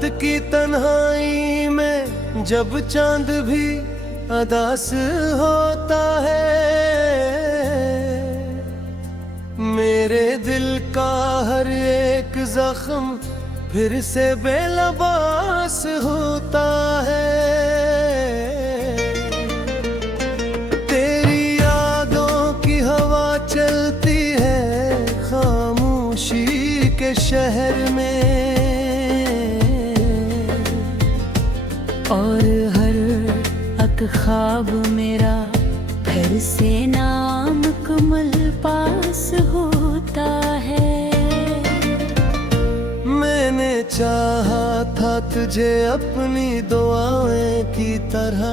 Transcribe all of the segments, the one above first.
रात की तन्हाई में जब चांद भी अदास होता है, मेरे दिल का हर एक जख्म फिर से बेलबास होता है। तेरी यादों की हवा चलती है खामोशी के शहर में, और हर एक ख्वाब मेरा फिर से नाम कमल पास होता है। मैंने चाहा था तुझे अपनी दुआएं की तरह,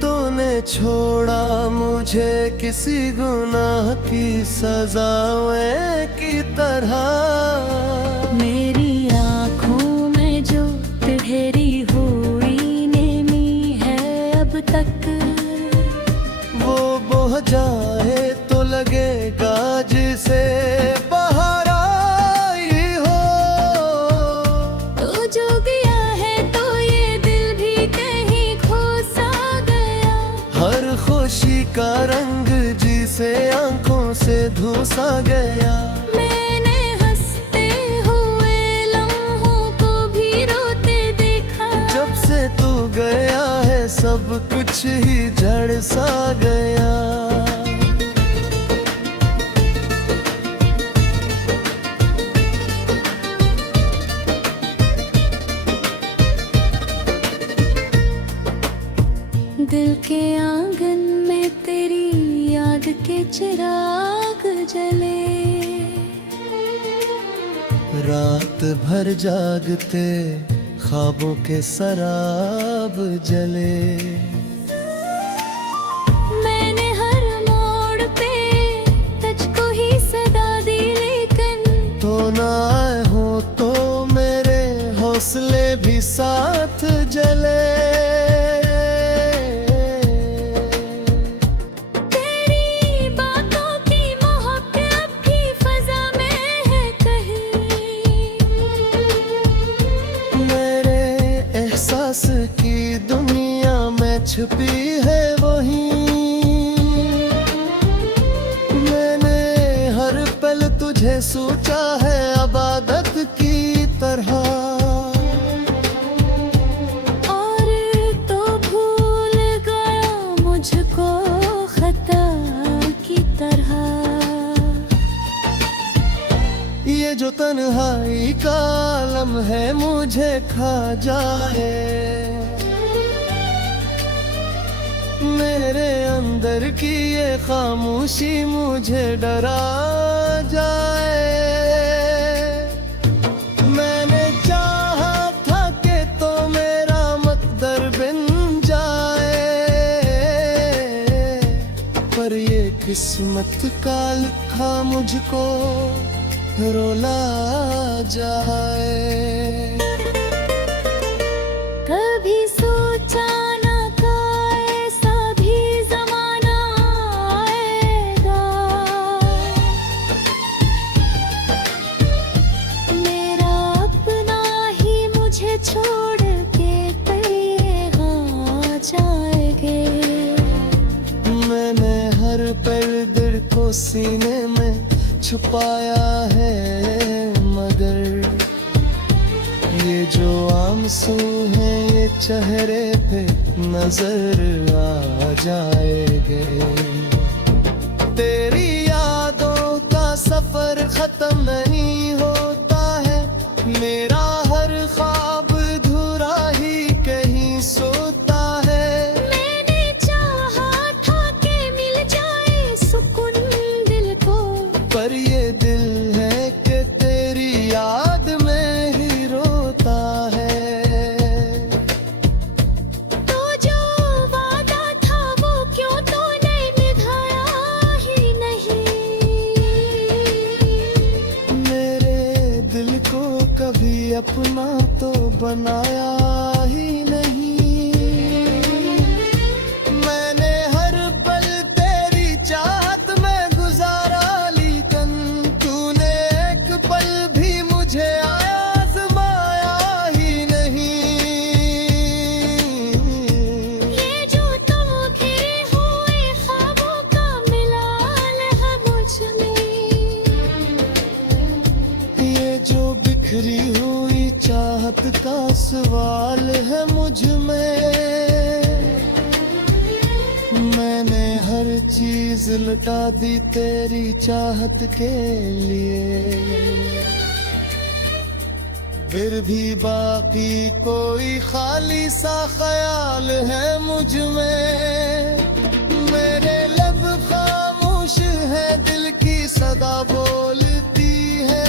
तूने छोड़ा मुझे किसी गुनाह की सजाएं की तरह। मेरी आँखों में जो ठहरी हुई नेमी है अब तक, वो बह जाए तो लगेगा जिसे बाहर आई हो। तो जो गया है तो ये दिल भी कहीं खो सा गया। हर खुशी का रंग जिसे आंखों से धुसा गया। मैंने हंसते हुए लम्हों को भी रोते देखा। जब से तू गया है सब कुछ ही झड़ सा गया। दिल के आंगन में तेरी याद के चिराग जले, रात भर जागते ख्वाबों के सराब जले। मैंने हर मोड़ पे तुझको ही सदा दी, लेकिन तो ना आए हो तो मेरे हौसले भी साथ जले। तेरी बातों की महक अब भी फजा में है कहीं। मेरे एहसास की दुनिया में छुपी है वही। मैंने हर पल तुझे सोचा है इबादत की तरह। और तो भूल गया मुझको खता की तरह। ये जो तन्हाई का आलम है मुझे खा जाए, मेरे अंदर की ये खामोशी मुझे डरा जाए। मैंने चाहा था कि तो मेरा मकदर बन जाए, पर ये किस्मत का लिखा मुझको रोला जाए। कभी सोचा न था ऐसा भी ज़माना आएगा। मेरा अपना ही मुझे छोड़ के कहीं जाएंगे। मैंने हर पल दिल को सीने में छुपाया है, मगर ये जो आंसू हैं ये चेहरे पे नजर आ जाएंगे। तेरी यादों का सफर खत्म नहीं होता है, मेरा हर ख्वाब अधूरा ही कहीं सोता है। मैंने चाहा था कि मिल जाए सुकून दिल को, पर ये दिल है कि तेरी याद में ही रोता है। तो जो वादा था वो क्यों तूने निभाया ही नहीं। मेरे दिल को कभी अपना तो बनाया ही नहीं। मैंने हर पल तेरी चाहत में गुजारा, लेकिन तूने एक पल भी मुझे का सवाल है मुझ में। मैंने हर चीज लुटा दी तेरी चाहत के लिए, फिर भी बाकी कोई खाली सा ख्याल है मुझ में। मेरे लब खामोश है, दिल की सदा बोलती है।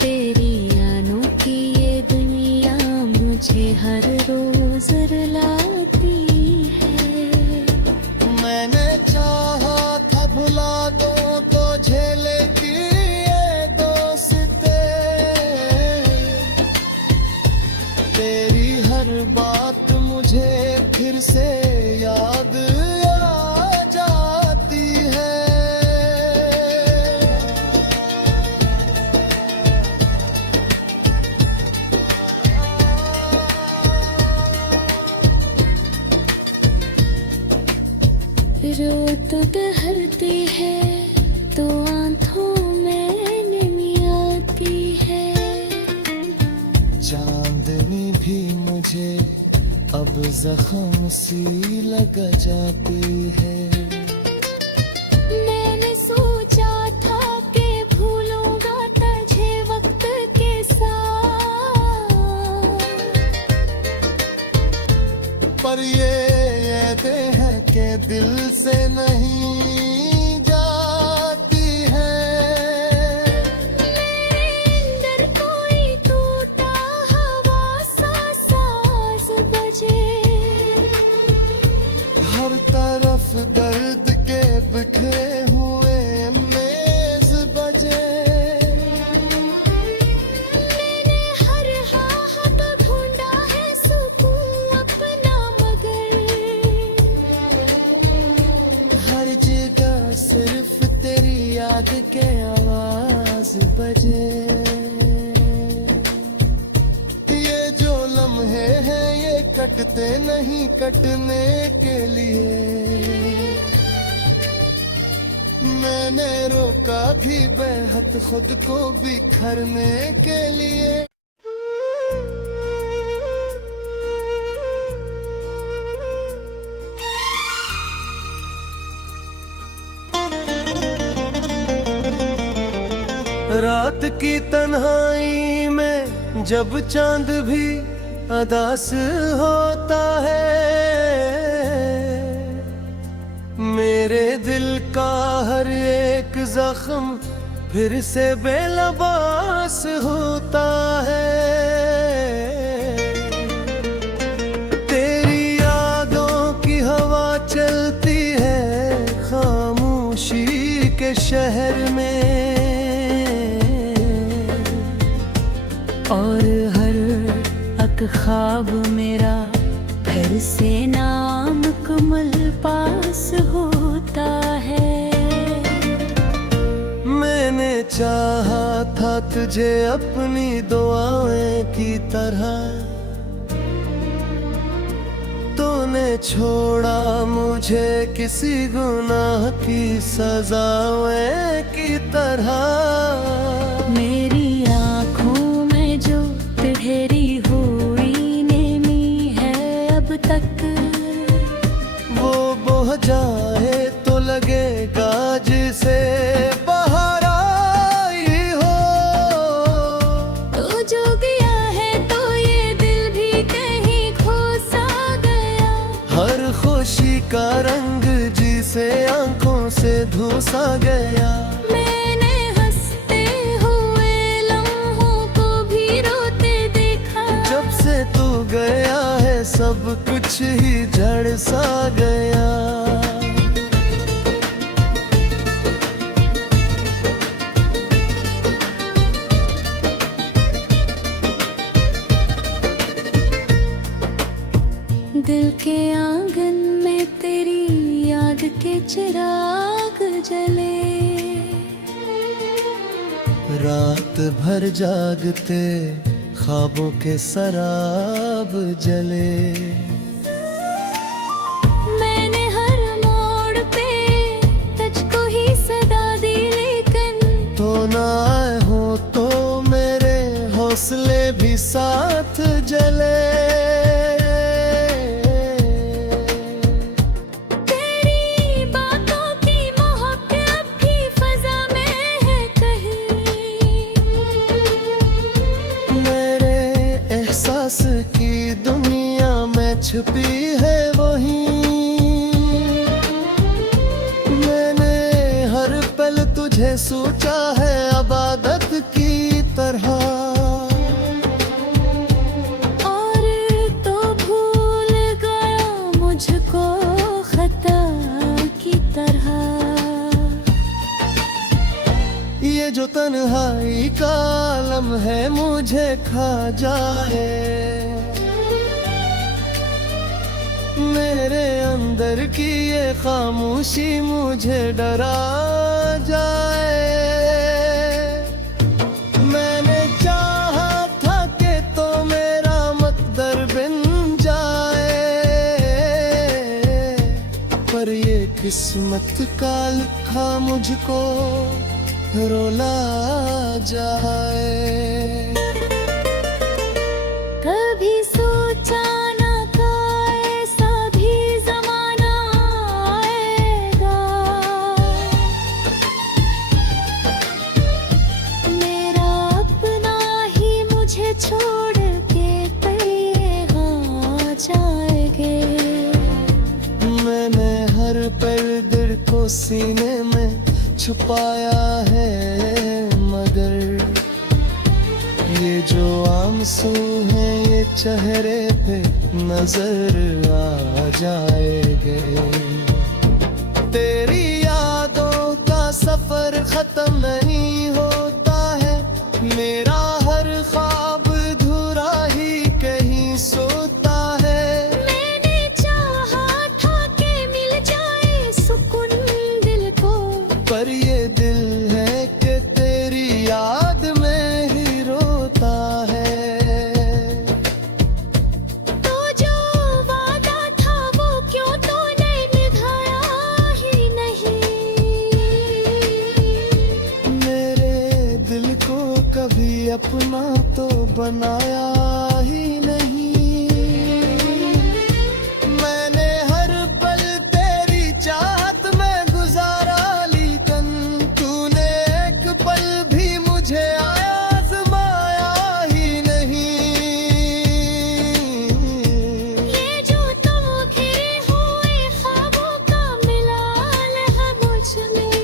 तेरी अनोखी ये दुनिया मुझे हर रोज रुलाती है। मैंने चाहा था भुला दो तो झेले की ये दोस्ते। तेरी हर बात मुझे फिर से याद आ जाती है। रोत बहरती है तो आंखों में नमी आती है। चांदनी भी मुझे अब जख्म सी लग जाती है। मैंने सोचा था कि भूलूंगा तुझे वक्त के साथ, पर ये यादें हैं कि दिल से नहीं जाती है। मेरे अंदर कोई टूटा हवा सा साज बजे। हर तरफ दर्द के बिखरे हुए मेज बजे। मैंने हर राहत ढूंढा है सुकून अपना, मगर हर जगह सिर्फ तेरी याद के आवाज बजे। ये जो लम्हे हैं ये कटते नहीं कटने के लिए। मैंने रोका भी बेहद खुद को बिखरने के लिए। रात की तन्हाई में जब चांद भी अदास होता है, मेरे दिल का हर एक जख्म फिर से बेलबास होता है। तेरी यादों की हवा चलती है खामोशी के शहर में, और हर एक ख्वाब मेरा फिर से नाम कमल पास होता है। मैंने चाहा था तुझे अपनी दुआएं की तरह, तूने छोड़ा मुझे किसी गुनाह की सजाएं की तरह। मेरी आँखों में जो ठहरी हुई नेमी है अब तक, वो बह जाए तो लगेगा जिसे बाहर आई हो। तो जो गया है तो ये दिल भी कहीं खो सा गया। हर खुशी का रंग जिसे आंखों से धुसा गया। मैंने हंसते हुए लम्हों को भी रोते देखा। जब से तू गया है सब कुछ ही झड़ सा गया। दिल के आंगन में तेरी याद के चिराग जले। रात भर जागते ख्वाबों के सराब जले। मैंने हर मोड़ पे तुझको ही सदा दी, लेकिन तो ना आए हो तो मेरे हौसले भी साथ जले। तेरी बातों की महक अब भी फजा में है कहीं। मेरे एहसास की दुनिया में छुपी है वही। मैंने हर पल तुझे सोचा है इबादत की तरह। और तो भूल गया मुझको खता की तरह। ये जो तन्हाई का आलम है मुझे खा जाए। मेरे अंदर की ये खामोशी मुझे डरा जाए। मैंने चाहा था कि तो मेरा मकदर बन जाए, पर ये किस्मत का लिखा मुझको रोला जाए। कभी सोचा ना था ऐसा भी ज़माना आएगा। मेरा अपना ही मुझे छोड़ के कहीं जाएंगे। मैंने हर पल दिल को सीने में छुपाया है, मगर ये जो आंसू हैं ये चेहरे पे नजर आ जाएंगे। तेरी यादों का सफर खत्म नहीं होता है, मेरा हर ख्वाब अधूरा ही कहीं सोता है। मैंने चाहा था कि मिल जाए सुकून दिल को, पर ये दिल है कि तेरी याद में ही रोता है। तो जो वादा था वो क्यों तूने निभाया ही नहीं। मेरे दिल को कभी अपना तो बनाया ही नहीं। मैंने हर पल तेरी चाहत में गुजारा, लेकिन तूने एक पल भी मुझे आजमाया ही नहीं। ये जो तुम घिरे हुए ख्वाबों का मिलाल है मुझ में।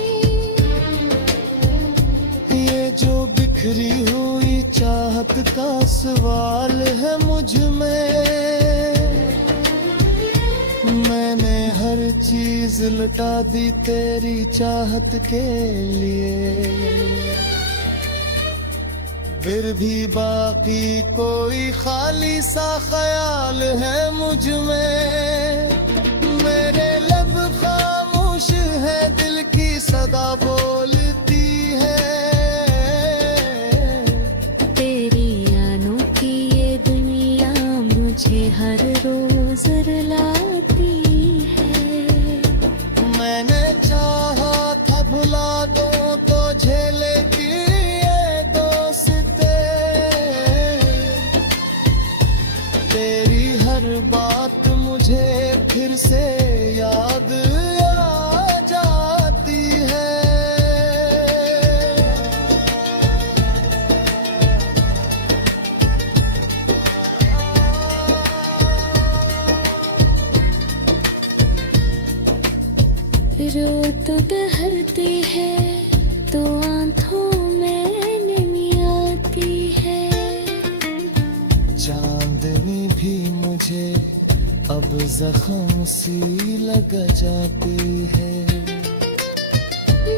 ये जो बिखरी हुई चाहत का सवाल है मुझ में। मैंने हर चीज लुटा दी तेरी चाहत के लिए, फिर भी बाकी कोई खाली सा ख्याल है मुझ में। मेरे लब खामोश है, दिल की सदा बोलती है। तेरी अनोखी ये दुनिया मुझे हर रोज रुलाती है। मैंने चाहा था भुला दो तो झेले की ये दोस्ते। तेरी हर बात मुझे फिर से याद आ जाती है। रोत बहरती है तो आंखों में नमी आती है। चांदनी भी मुझे अब जख्म सी लग जाती है।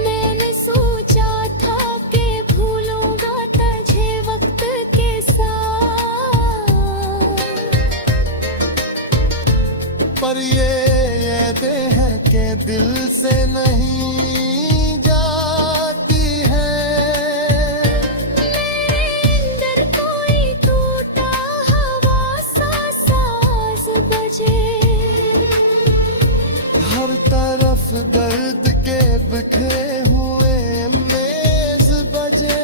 मैंने सोचा था कि भूलूंगा तुझे वक्त के साथ, पर ये यादें हैं कि दिल से नहीं जाती है। मेरे अंदर कोई टूटा हवा सा साज बजे। हर तरफ दर्द के बिखरे हुए मेज बजे।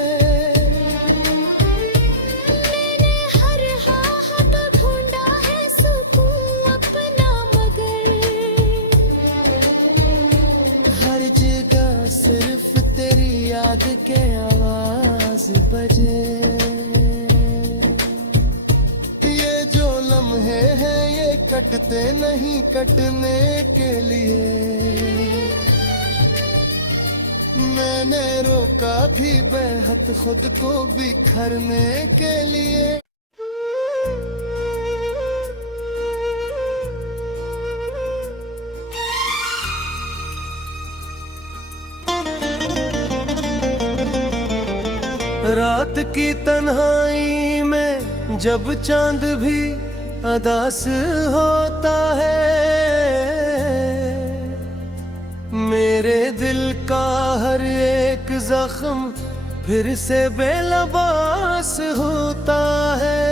लौटते नहीं कटने के लिए। मैंने रोका भी बेहद खुद को बिखरने के लिए। रात की तन्हाई में जब चांद भी अदास होता है, मेरे दिल का हर एक जख्म फिर से बेलबास होता है।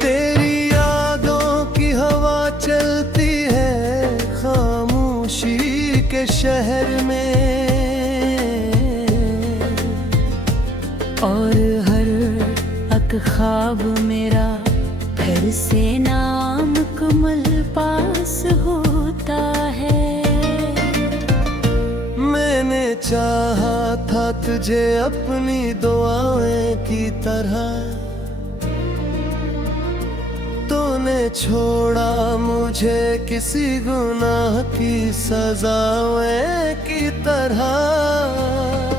तेरी यादों की हवा चलती है खामोशी के शहर में, और हर एक ख्वाब मेरा फिर से नामुकम्मल पास होता है। मैंने चाहा था तुझे अपनी दुआएं की तरह, तूने छोड़ा मुझे किसी गुनाह की सजाएं की तरह।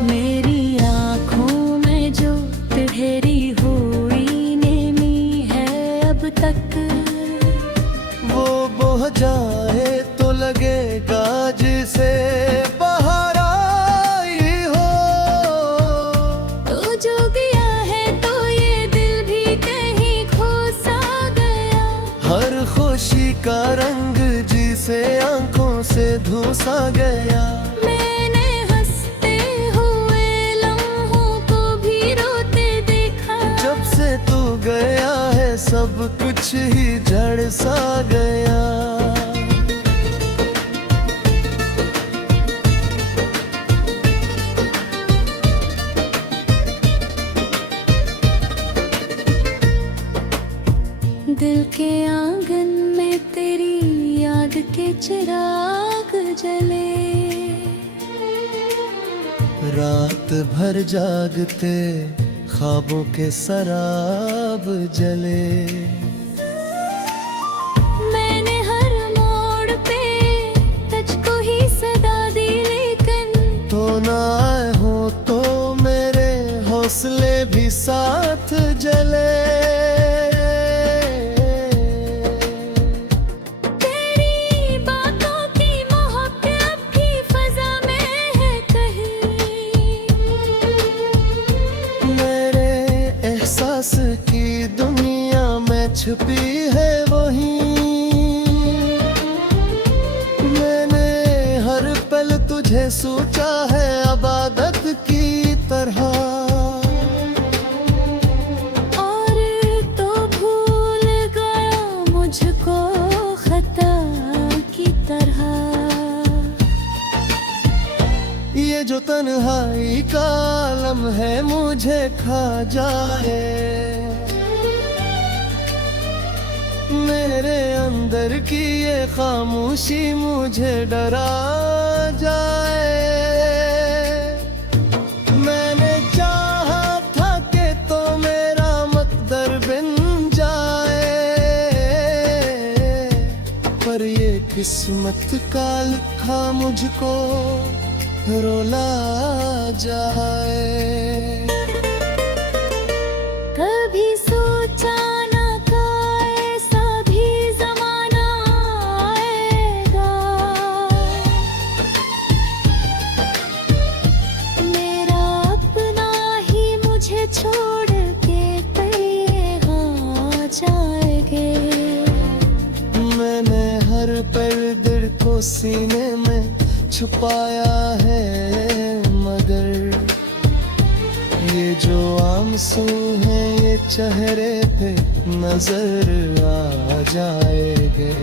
मेरी आँखों में जो तेरी हुई नेमी है अब तक, वो बह जाए तो लगेगा जिसे बाहर आई हो। तो जो गया है तो ये दिल भी कहीं खो सा गया। हर खुशी का रंग जिसे आंखों से धुसा गया। मैंने हंसते हुए लम्हों को भी रोते देखा। जब से तू गया है सब कुछ ही झड़ सा गया। दिल के आंगन में तेरी याद के चिराग जले। रात भर जागते ख्वाबों के सराब जले। मैंने हर मोड़ पे तुझको ही सदा दी, लेकिन तो ना आए हो तो मेरे हौसले भी साथ जले। तेरी बातों की महक अब भी फजा में है कहीं। मेरे एहसास की दुनिया में छुपी है वही। मैंने हर पल तुझे सोचा है इबादत की तरह। और तो भूल गया मुझको खता की तरह। ये जो तन्हाई का आलम है मुझे खा जाए। मेरे अंदर की ये खामोशी मुझे डरा जाए। मैंने चाहा था कि तो मेरा मकदर बन जाए, पर ये किस्मत का लिखा मुझको रोला जाए। कभी सोचा ना था ऐसा भी ज़माना आएगा। मेरा अपना ही मुझे छोड़ के कहीं जाएंगे। मैंने हर पल दिल को सीने में छुपाया है, मगर ये जो आंसू हैं ये चेहरे पे नजर आ जाएंगे।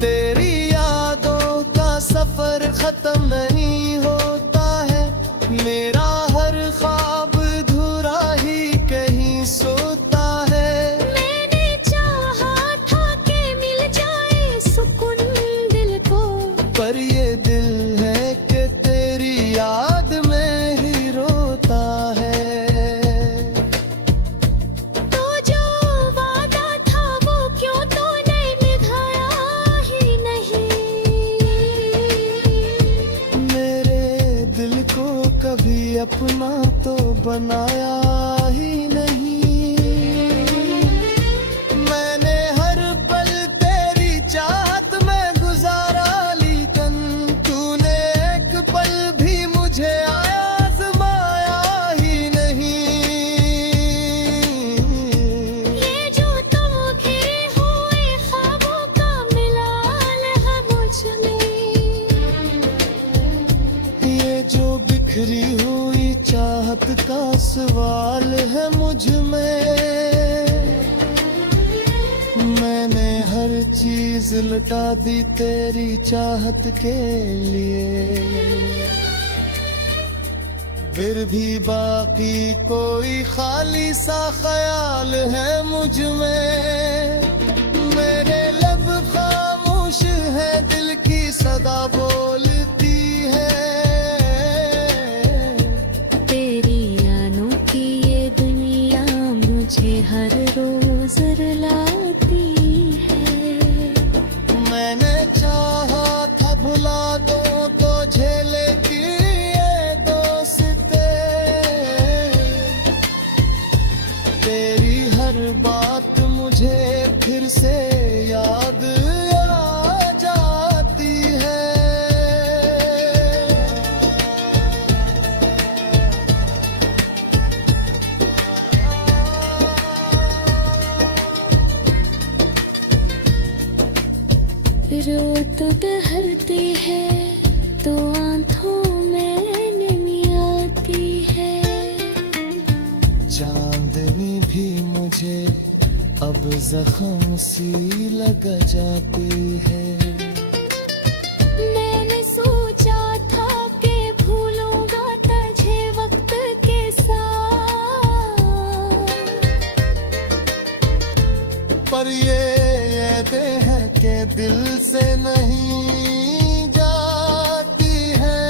तेरी यादों का सफर खत्म नहीं होता है, मेरा हर ख्वाब धुरा ही कहीं सोता है। मैंने चाहा था कि मिल जाए सुकून दिल को, पर ये दिल है कि तेरी याद में ही रोता है। तो जो बनाया ही नहीं। मैंने हर पल तेरी चाहत में गुजारा, लेकिन तूने एक पल भी मुझे आजमाया ही नहीं। ये जो तुम घिरे हुए ख्वाबों का मिलाल है मुझ में, ये जो बिखरी हुई चाहत का सवाल है मुझ में। मैंने हर चीज लुटा दी तेरी चाहत के लिए, फिर भी बाकी कोई खाली सा ख्याल है मुझ में। मेरे लब खामोश है, दिल की सदा बोलती है। तेरी यादों की ये दुनिया मुझे हर रोज रुलाती है। मैंने चाहा था भुला दो तो झेले की ये दोस्ते, तेरी हर बात मुझे फिर से याद आ जाती है। रोत बहरती है तो आंखों में नमी आती है। चांदनी भी मुझे अब जख्म सी लग जाती है। मैंने सोचा था कि भूलूंगा तुझे वक्त के साथ, पर ये यादें हैं कि दिल से नहीं जाती है।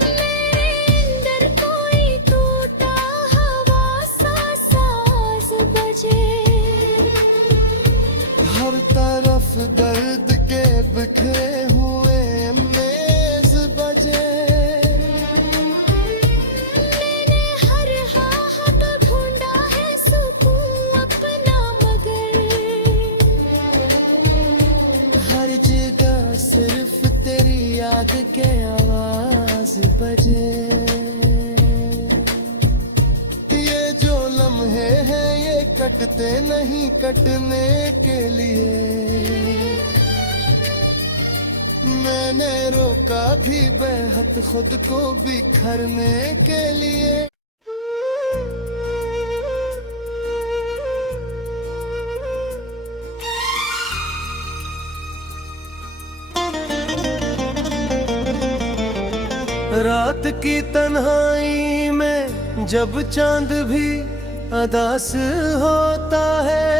मेरे अंदर कोई टूटा हवा सा साज बजे। हर तरफ दर्द के बिखरे हुए मेज बजे। मैंने हर राहत ढूंढा है सुकून अपना, मगर हर जगह सिर्फ तेरी याद के आवाज बजे। ये जो लम्हे हैं ये कटते नहीं कटने के लिए। मैंने रोका भी बेहद खुद को बिखरने के लिए। रात की तन्हाई में जब चांद भी अदास होता है,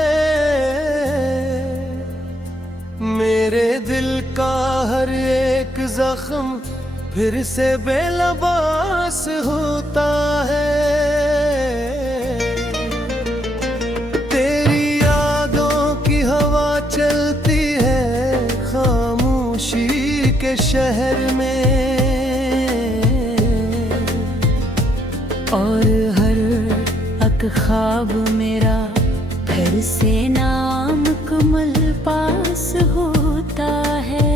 मेरे दिल का हर एक जख्म फिर से बेलबास होता है। तेरी यादों की हवा चलती है खामोशी के शहर में, और हर एक ख्वाब मेरा फिर से नाम कमल पास होता है।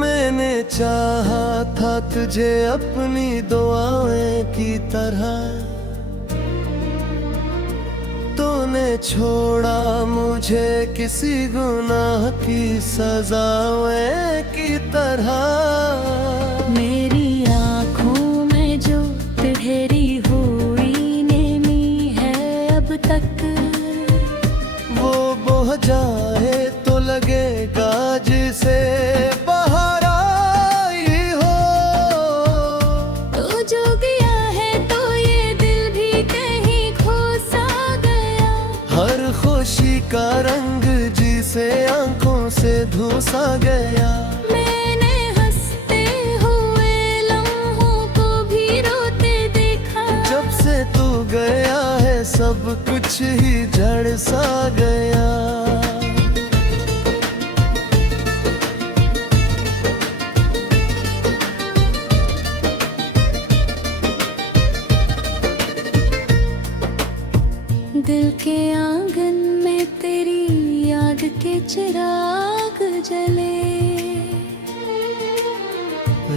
मैंने चाहा था तुझे अपनी दुआएं की तरह, तूने छोड़ा मुझे किसी गुनाह की सजाएं की तरह। मेरी आँखों में जो ठहरी हुई नेमी है अब तक, वो बह जाए तो लगेगा जिसे बाहर आई हो। तो जो गया है तो ये दिल भी कहीं खो सा गया। हर खुशी का रंग जिसे आंखों से धुसा गया। मैंने हंसते हुए लम्हों को भी रोते देखा। जब से तू गया है सब कुछ ही झड़ सा गया। दिल के आंगन में तेरी याद के चिराग जले।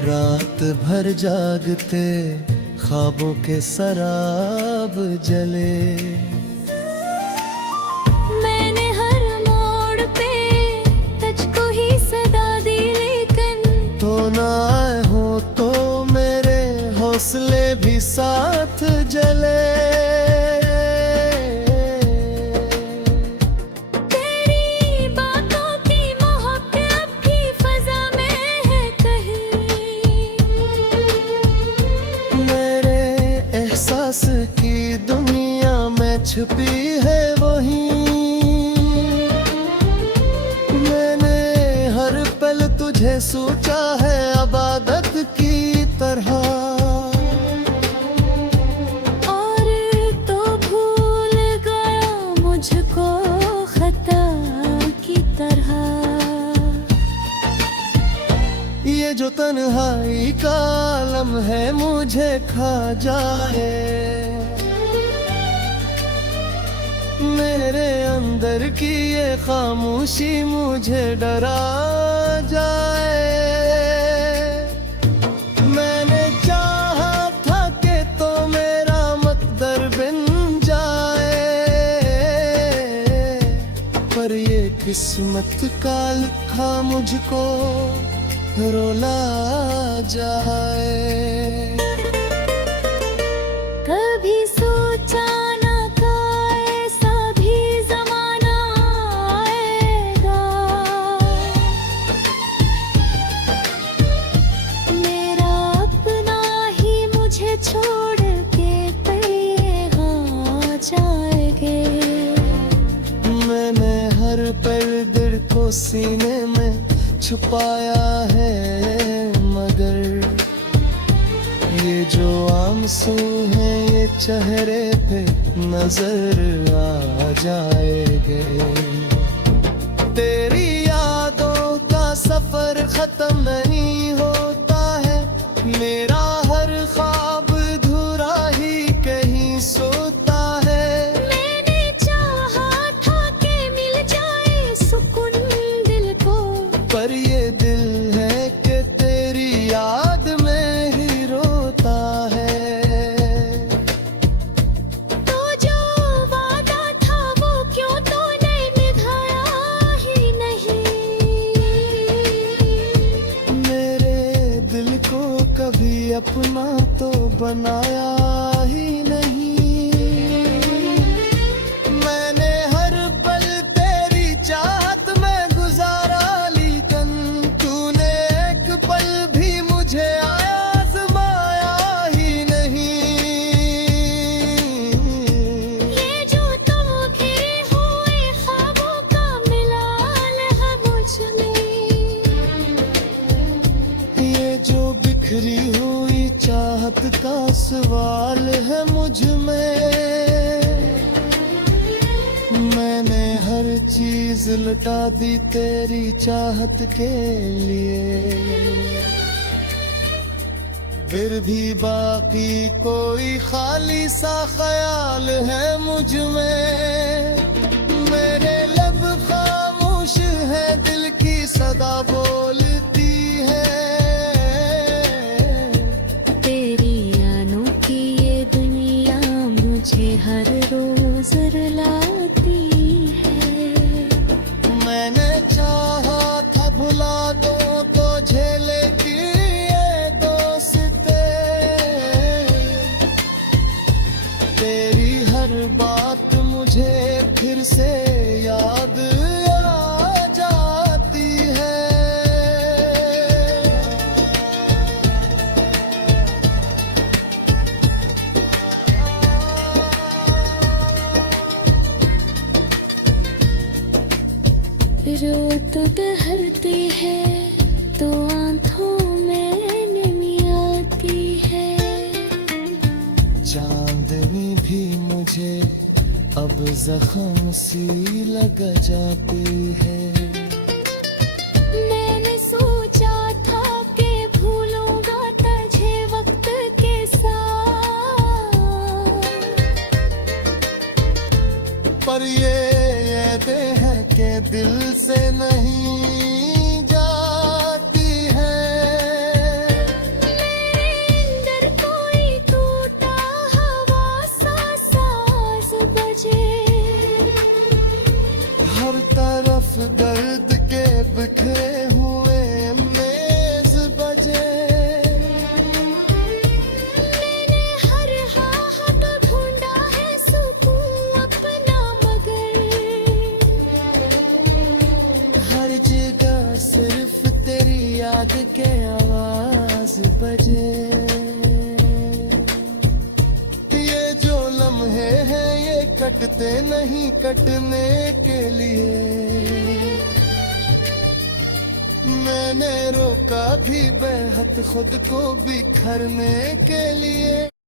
रात भर जागते ख्वाबों के सराब जले। मैंने हर मोड़ पे तुझको ही सदा दी, लेकिन तो ना आए हो तो मेरे हौसले भी साथ जले। तेरी बातों की महक अब भी फजा में है कहीं। मेरे एहसास की दुनिया में छुपी है वही। मैंने हर पल तुझे सोचा है इबादत की तरह। और तो भूल गया मुझको खता की तरह। ये जो तन्हाई का आलम है मुझे खा जाए। मेरे अंदर की ये खामोशी मुझे डरा जाए। मैंने चाहा था कि तो मेरा मकदर बन जाए, पर ये किस्मत का लिखा मुझको रोला जाए। कभी सोचा ना था ऐसा भी जमाना आएगा। मेरा अपना ही मुझे छोड़ के कहीं जाएंगे। मैंने हर पल दिल को सीने में छुपाया है, मगर ये जो आंसू हैं ये चेहरे पे नजर आ जाएंगे। तेरी यादों का सफर खत्म नहीं होता है। मेरा हर ख्वाब अधूरा ही कहीं सोता है। मैंने चाहा था कि मिल जाए सुकून दिल को, पर ये दिल है कि तेरी याद में ही रोता है। तो जो वादा था वो क्यों तूने निभाया ही नहीं। मेरे दिल को कभी अपना तो बनाया ही नहीं। मैंने हर पल तेरी चाहत में गुजारा, लेकिन तूने एक पल भी मुझे आजमाया ही नहीं। ये जो तुम घिरे हुए ख्वाबों का मिलाल है मुझ में। ये जो बिखरी हुई चाहत का सवाल है मुझ में। मैंने हर चीज लुटा दी तेरी चाहत के लिए, फिर भी बाकी कोई खाली सा ख्याल है मुझ में। मेरे लब खामोश है, दिल की सदा बोलती है। तेरी अनोखी ये दुनिया मुझे हर रोज रुलाती है। मैंने चाहा था भुला दो तो झेले की ये दोस्ते। तेरी हर बात मुझे फिर से याद आ जाती है। रोत बहरती है तो आंखों में नमी आती है। चांदनी भी मुझे अब जख्म सी लग जाती है। मैंने सोचा था कि भूलूंगा तुझे वक्त के साथ, पर ये दे है कि दिल से नहीं जाती है। मेरे अंदर कोई टूटा हवा सा साज बजे, हर तरफ दर्द के बिखरे हुए मेज बजे। मैंने हर राहत ढूंढा है सुकून अपना, मगर हर जगह सिर्फ तेरी याद के आवाज बजे। ये जो लम्हे हैं ये कटते नहीं कटने के लिए। मैंने रोका भी बेहद खुद को बिखरने के लिए।